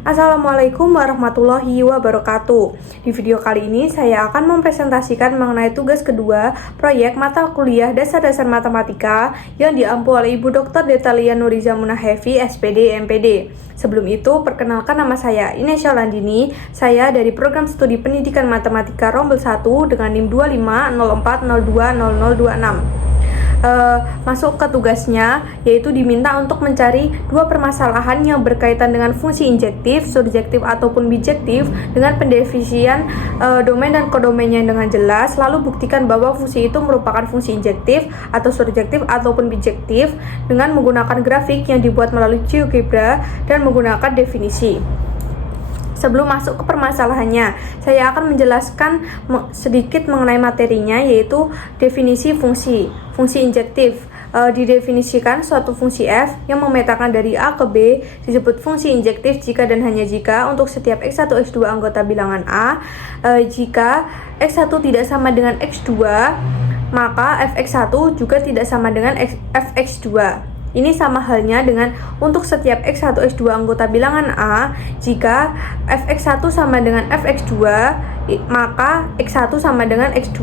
Assalamualaikum warahmatullahi wabarakatuh. Di video kali ini saya akan mempresentasikan mengenai tugas kedua proyek mata kuliah Dasar-Dasar Matematika yang diampu oleh Ibu Dr. Detalia Nuriza Munahefi, SPD, MPD. Sebelum itu, perkenalkan nama saya Inesya Landini. Saya dari Program Studi Pendidikan Matematika Rombel 1 dengan NIM 2504020026. Masuk ke tugasnya, yaitu diminta untuk mencari dua permasalahan yang berkaitan dengan fungsi injektif, surjektif ataupun bijektif dengan pendefinisian domain dan kodomainnya dengan jelas. Lalu buktikan bahwa fungsi itu merupakan fungsi injektif atau surjektif ataupun bijektif dengan menggunakan grafik yang dibuat melalui GeoGebra dan menggunakan definisi. Sebelum masuk ke permasalahannya, saya akan menjelaskan sedikit mengenai materinya, yaitu definisi fungsi. Fungsi injektif didefinisikan suatu fungsi f yang memetakan dari A ke B disebut fungsi injektif jika dan hanya jika untuk setiap x1, x2 anggota bilangan A, jika x1 tidak sama dengan x2, maka fx1 juga tidak sama dengan fx2. Ini sama halnya dengan untuk setiap x1, x2 anggota bilangan A, jika fx1 sama dengan fx2, maka x1 sama dengan x2.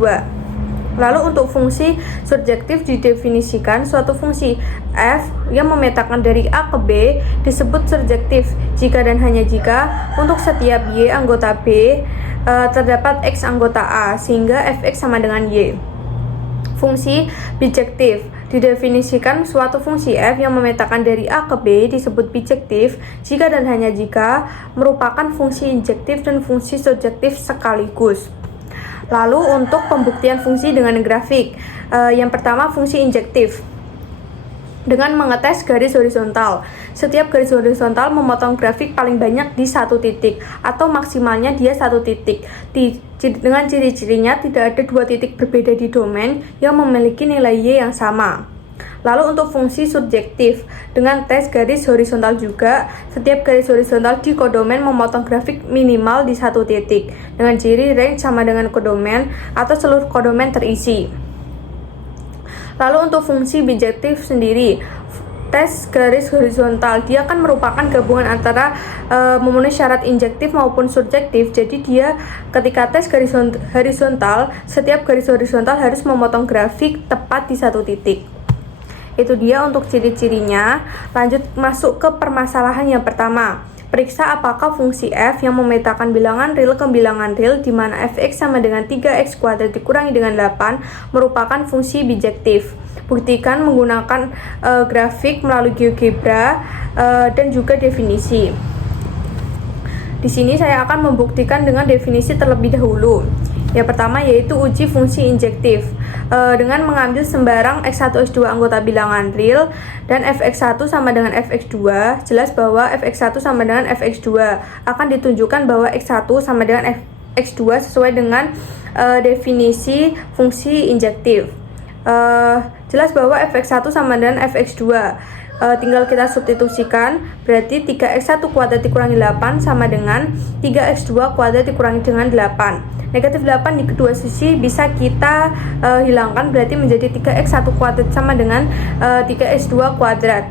Lalu untuk fungsi surjektif didefinisikan suatu fungsi f yang memetakan dari A ke B disebut surjektif jika dan hanya jika untuk setiap y anggota B terdapat x anggota A, sehingga fx sama dengan y. Fungsi bijektif didefinisikan suatu fungsi f yang memetakan dari A ke B disebut bijektif jika dan hanya jika merupakan fungsi injektif dan fungsi surjektif sekaligus. Lalu untuk pembuktian fungsi dengan grafik, yang pertama fungsi injektif dengan mengetes garis horizontal. Setiap garis horizontal memotong grafik paling banyak di satu titik atau maksimalnya dia satu titik. Dengan ciri-cirinya tidak ada dua titik berbeda di domain yang memiliki nilai y yang sama. Lalu untuk fungsi subjektif dengan tes garis horizontal juga, setiap garis horizontal di kodomain memotong grafik minimal di satu titik dengan ciri range sama dengan kodomain atau seluruh kodomain terisi. Lalu untuk fungsi bijektif sendiri, tes garis horizontal dia akan merupakan gabungan antara memenuhi syarat injektif maupun surjektif. Jadi dia ketika tes garis horizontal, setiap garis horizontal harus memotong grafik tepat di satu titik. Itu dia untuk ciri-cirinya. Lanjut masuk ke permasalahan yang pertama. Periksa apakah fungsi f yang memetakan bilangan real ke bilangan real di mana fx sama dengan 3x kuadrat dikurangi dengan 8 merupakan fungsi bijektif. Buktikan menggunakan grafik melalui GeoGebra dan juga definisi. Di sini saya akan membuktikan dengan definisi terlebih dahulu. Yang pertama yaitu uji fungsi injektif dengan mengambil sembarang x1, x2 anggota bilangan real dan fx1 sama dengan fx2. Jelas bahwa fx1 sama dengan fx2 akan ditunjukkan bahwa x1 sama dengan fx2 sesuai dengan definisi fungsi injektif. Jelas bahwa fx1 sama dengan fx2, tinggal kita substitusikan, berarti 3x1 kuadrat dikurangi 8 sama dengan 3x2 kuadrat dikurangi dengan 8. Negatif 8 di kedua sisi bisa kita hilangkan, berarti menjadi 3x1 kuadrat sama dengan 3x2 kuadrat.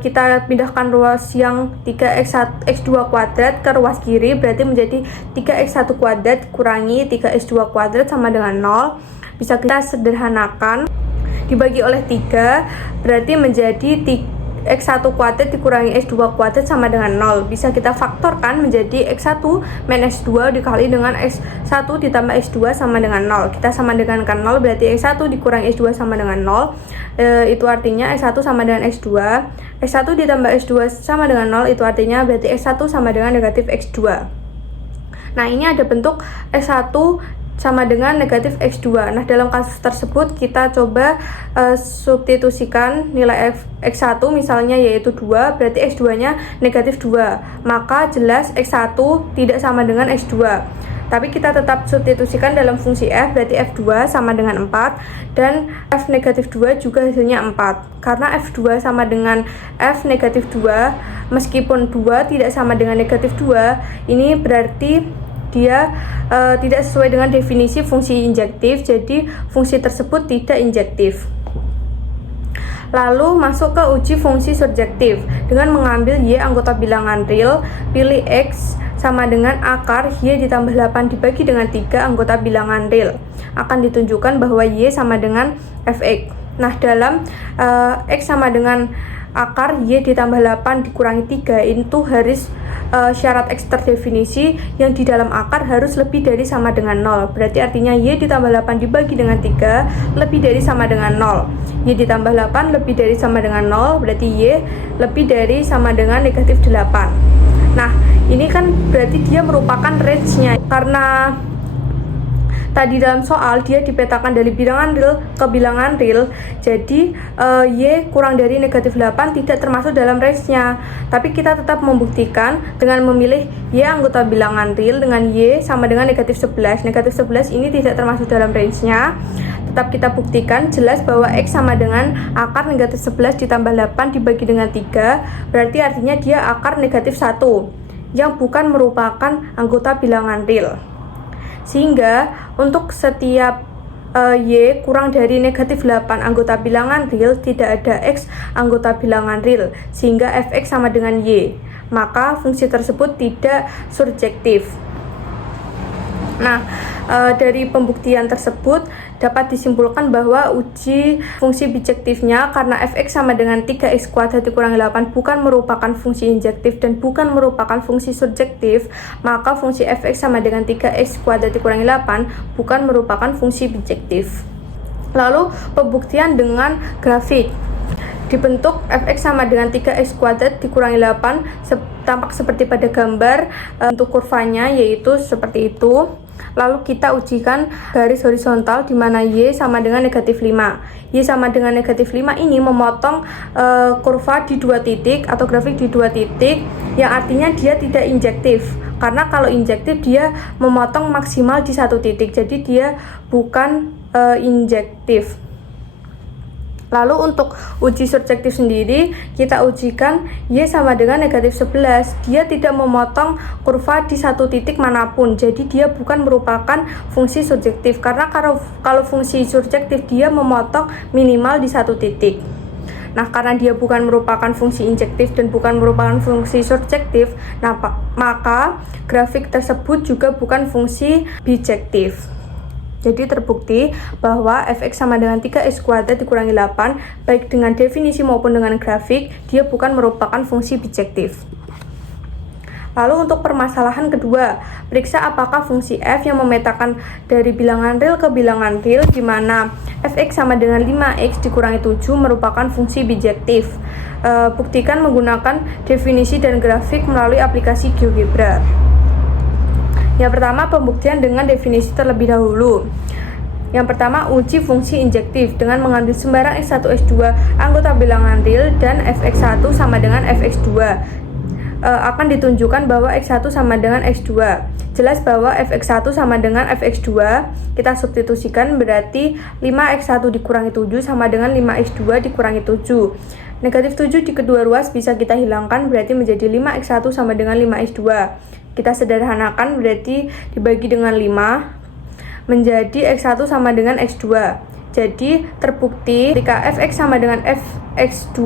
Kita pindahkan ruas yang 3x2 kuadrat ke ruas kiri, berarti menjadi 3x1 kuadrat kurangi 3x2 kuadrat sama dengan 0. Bisa kita sederhanakan, dibagi oleh 3 berarti menjadi x1 kuadrat dikurangi x2 kuadrat sama dengan 0. Bisa kita faktorkan menjadi x1 min x2 dikali dengan x1 ditambah x2 sama dengan 0. Kita sama dengan 0 berarti x1 dikurangi x2 sama dengan 0. Itu artinya x1 sama dengan x2. x1 ditambah x2 sama dengan 0 itu artinya berarti x1 sama dengan negatif x2. Nah, ini ada bentuk x1 sama dengan negatif x2. Nah, dalam kasus tersebut kita coba substitusikan nilai x1 misalnya yaitu 2, berarti x2 nya negatif 2, maka jelas x1 tidak sama dengan x2. Tapi kita tetap substitusikan dalam fungsi f, berarti f2 sama dengan 4 dan f negatif 2 juga hasilnya 4. Karena f2 sama dengan f negatif 2, meskipun 2 tidak sama dengan negatif 2, ini berarti dia tidak sesuai dengan definisi fungsi injektif, jadi fungsi tersebut tidak injektif. Lalu masuk ke uji fungsi surjektif. Dengan mengambil Y anggota bilangan real, pilih X sama dengan akar Y ditambah 8 dibagi dengan 3 anggota bilangan real. Akan ditunjukkan bahwa Y sama dengan Fx. Nah, dalam X sama dengan akar Y ditambah 8 dikurangi 3 itu harus syarat X terdefinisi yang di dalam akar harus lebih dari sama dengan 0. Berarti artinya Y ditambah 8 dibagi dengan 3 lebih dari sama dengan 0. Y ditambah 8 lebih dari sama dengan 0, berarti Y lebih dari sama dengan negatif 8. Nah, ini kan berarti dia merupakan range-nya. Karena tadi dalam soal dia dipetakan dari bilangan real ke bilangan real, jadi Y kurang dari negatif 8 tidak termasuk dalam range-nya. Tapi kita tetap membuktikan dengan memilih Y anggota bilangan real dengan Y sama dengan negatif 11. Negatif 11 ini tidak termasuk dalam range-nya. Tetap kita buktikan jelas bahwa X sama dengan akar negatif 11 ditambah 8 dibagi dengan 3, berarti artinya dia akar negatif 1 yang bukan merupakan anggota bilangan real. Sehingga untuk setiap Y kurang dari negatif 8 anggota bilangan real tidak ada X anggota bilangan real, sehingga Fx sama dengan Y, maka fungsi tersebut tidak surjektif. Nah, dari pembuktian tersebut dapat disimpulkan bahwa uji fungsi bijektifnya karena Fx sama dengan 3x kuadrat dikurangi 8 bukan merupakan fungsi injektif dan bukan merupakan fungsi surjektif, maka fungsi Fx sama dengan 3x kuadrat dikurangi 8 bukan merupakan fungsi bijektif. Lalu pembuktian dengan grafik. Dibentuk Fx sama dengan 3x kuadrat dikurangi 8 tampak seperti pada gambar. Untuk kurvanya yaitu seperti itu. Lalu kita ujikan garis horizontal di mana Y sama dengan negatif 5. Y sama dengan negatif 5 ini memotong kurva di 2 titik atau grafik di 2 titik, yang artinya dia tidak injektif. Karena kalau injektif dia memotong maksimal di 1 titik, jadi dia bukan injektif. Lalu untuk uji surjektif sendiri kita ujikan Y sama dengan negatif 11. Dia tidak memotong kurva di 1 titik manapun, jadi dia bukan merupakan fungsi surjektif. Karena kalau fungsi surjektif dia memotong minimal di 1 titik. Nah, karena dia bukan merupakan fungsi injektif dan bukan merupakan fungsi surjektif, maka grafik tersebut juga bukan fungsi bijektif. Jadi terbukti bahwa Fx sama dengan 3x kuadrat dikurangi 8, baik dengan definisi maupun dengan grafik, dia bukan merupakan fungsi bijektif. Lalu untuk permasalahan kedua, periksa apakah fungsi f yang memetakan dari bilangan real ke bilangan real, di mana Fx sama dengan 5x dikurangi 7 merupakan fungsi bijektif. Buktikan menggunakan definisi dan grafik melalui aplikasi GeoGebra. Yang pertama, pembuktian dengan definisi terlebih dahulu. Yang pertama, uji fungsi injektif dengan mengambil sembarang x1, x2 anggota bilangan real dan fx1 sama dengan fx2. Akan ditunjukkan bahwa x1 sama dengan x2. Jelas bahwa fx1 sama dengan fx2. Kita substitusikan, berarti 5x1 dikurangi 7 sama dengan 5x2 dikurangi 7. Negatif 7 di kedua ruas bisa kita hilangkan, berarti menjadi 5x1 sama dengan 5x2. Kita sederhanakan, berarti dibagi dengan 5 menjadi x1 sama dengan x2. Jadi terbukti ketika fx sama dengan fx2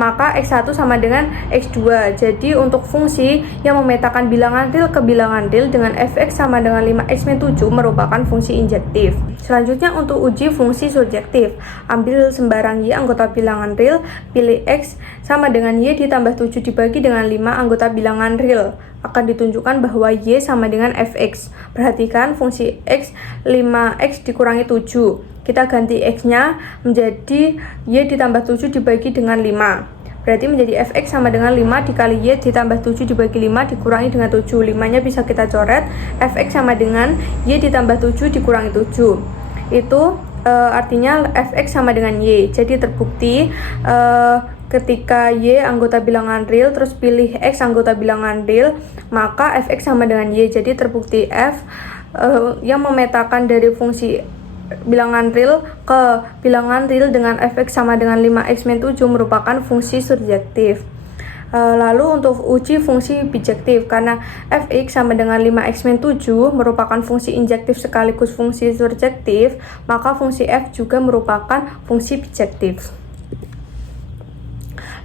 maka x1 sama dengan x2. Jadi untuk fungsi yang memetakan bilangan real ke bilangan real dengan fx sama dengan 5x-7 merupakan fungsi injektif. Selanjutnya untuk uji fungsi surjektif, ambil sembarang y anggota bilangan real, pilih x sama dengan y ditambah 7 dibagi dengan 5 anggota bilangan real. Akan ditunjukkan bahwa y sama dengan fx. Perhatikan fungsi x 5x dikurangi 7. Kita ganti x-nya menjadi y ditambah 7 dibagi dengan 5. Berarti menjadi fx sama dengan 5 dikali y ditambah 7 dibagi 5 dikurangi dengan 7. 5-nya bisa kita coret. Fx sama dengan y ditambah 7 dikurangi 7. Itu artinya fx sama dengan y. Jadi terbukti ketika y anggota bilangan real terus pilih x anggota bilangan real, maka fx sama dengan y. Jadi terbukti f yang memetakan dari fungsi bilangan real ke bilangan real dengan fx sama dengan 5x-7 merupakan fungsi surjektif. Lalu untuk uji fungsi bijektif, karena fx sama dengan 5x-7 merupakan fungsi injektif sekaligus fungsi surjektif, maka fungsi f juga merupakan fungsi bijektif.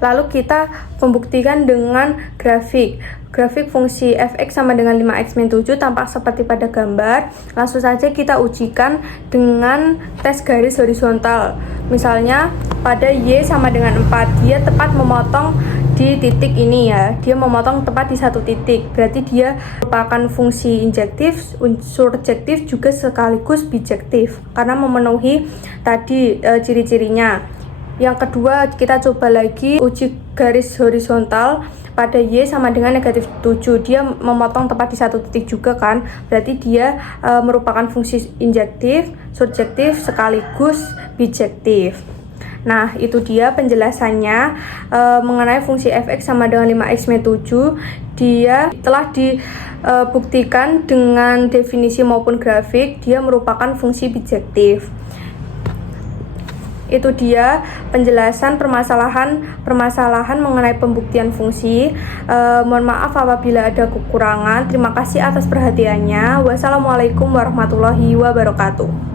Lalu kita membuktikan dengan grafik. Grafik fungsi f(x) sama dengan 5x min 7 tampak seperti pada gambar. Langsung saja kita ujikan dengan tes garis horizontal. Misalnya pada y sama dengan 4, dia tepat memotong di titik ini ya. Dia memotong tepat di satu titik. Berarti dia merupakan fungsi injektif, surjektif juga sekaligus bijektif karena memenuhi tadi ciri-cirinya. Yang kedua, kita coba lagi uji garis horizontal pada y sama dengan negatif 7. Dia memotong tepat di satu titik juga kan. Berarti dia merupakan fungsi injektif, surjektif sekaligus bijektif. Nah, itu dia penjelasannya mengenai fungsi f(x) sama dengan 5x min 7. Dia telah dibuktikan dengan definisi maupun grafik, dia merupakan fungsi bijektif. Itu dia penjelasan permasalahan mengenai pembuktian fungsi. Mohon maaf apabila ada kekurangan. Terima kasih atas perhatiannya. Wassalamualaikum warahmatullahi wabarakatuh.